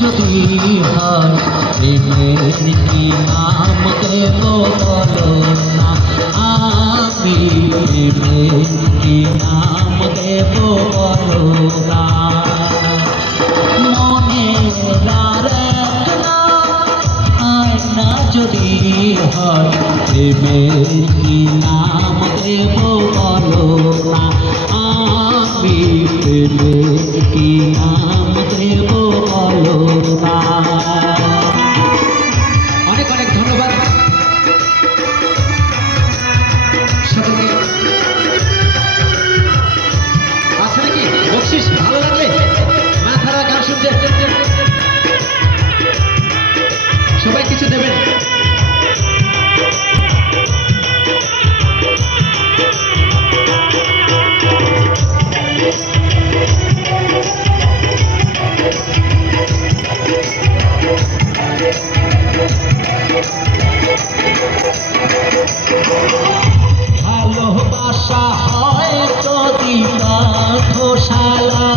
যদি হয় প্রেমের কি নাম দেব বলো না, আমি প্রেমের কি নাম দেব বলো না। মনের আয়না যদি হয় প্রেমের কি নাম দেব বলো না, আমি প্রেমের কি নাম দেব বলো না। অনেক অনেক ধন্যবাদ সকলকে। আচ্ছা নাকি বকশিস ভালো লাগলে মাথারা গান শুনতে সবাই কিছু দেবেন। ভালোবাসা হয় যদি পাঠশালা,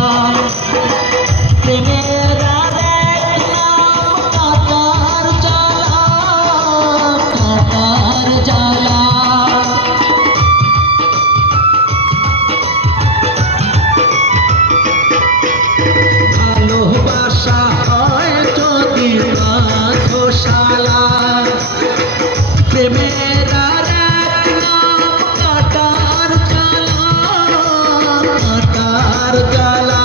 প্রেমের আরেক নাম কাটার জ্বালা, কাটার জ্বালা। ভালোবাসা হয় যদি পাঠশালা, প্রেমের আরেক নাম কাটার জ্বালা, কাটার জ্বালা।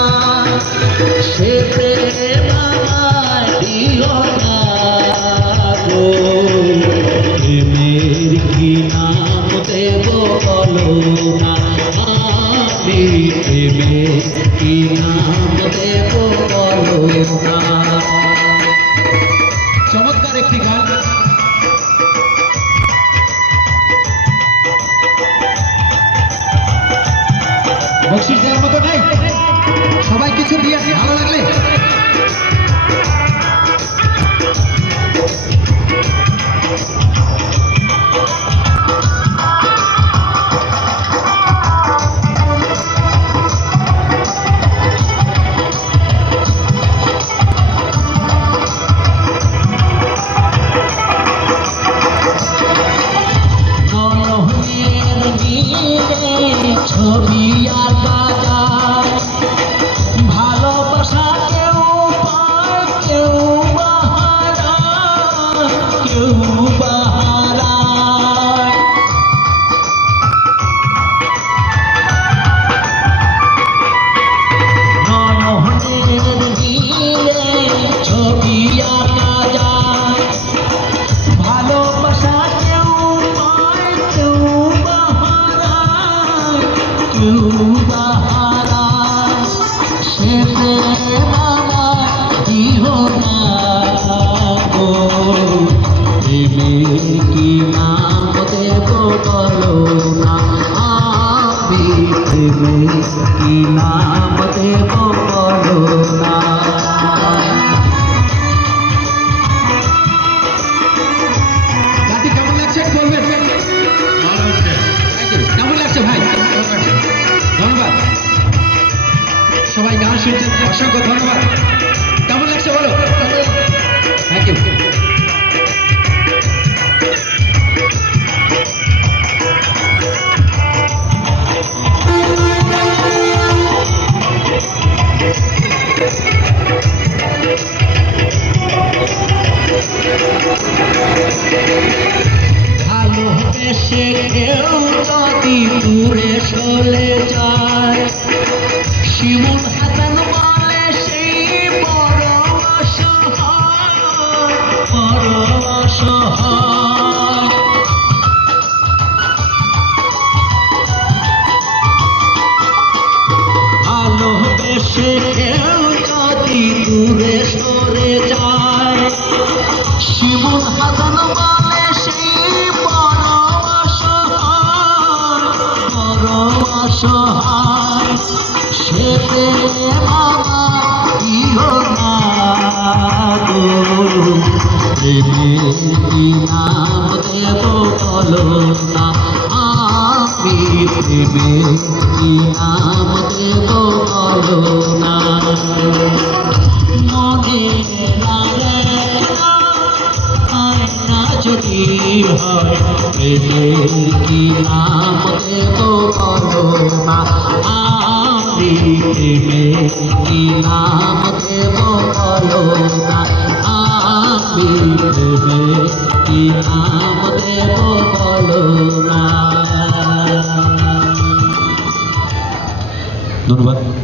সে প্রেম আমায় দিও না গো, প্রেমের কি নাম দেব বলো না, আমি প্রেমের কি নাম দেব বলো না। চমৎকার একটি গান। বকশিস দেওয়ার মতো নাই, সবাই কিছু দিয়ে ভালো লাগলে। ছবি আঁকা যায়, ভালোবাসা কেউ পায় কেউ বাহারায়, কেউ বাহারায়। নয়নের নীলে ছবি আঁকা যায়, ভালোবাসা কেউ পায় কেউ বাহারায়, কেউ বাহারায়। সে প্রেম আমায় দিও না গো, প্রেমের কি নাম দেব বলো না, আমি প্রেমের কি নাম দেব বলো না। গানটি কেমন লাগছে বলবেন? কেমন লাগছে ভাই? ধন্যবাদ, সবাই গান শুনছেন, অসংখ্য ধন্যবাদ। কেমন লাগছে বলো? Thank you. ভালোবেসে কেউ যদি দূরে চলে যায়, শিমুল হাসান বলে সেই বড় অসহায়, বড় অসহায়। ভালোবেসে কেউ যদি দূরে সরে যায়, শিমুল হাসান বলে সেই বড় অসহায়, বড় অসহায়। সে প্রেম আমায় দিও না গো, প্রেমের কি নাম দেব বলো না, প্রেমের কি নাম দেব বলো না মনে আয়না যদি হয় প্রেমের কি নাম দেব বলো না আমি প্রেমের কি নাম দেব বলো না আমি প্রেমের কি নাম দেব বলো না ধন্যবাদ।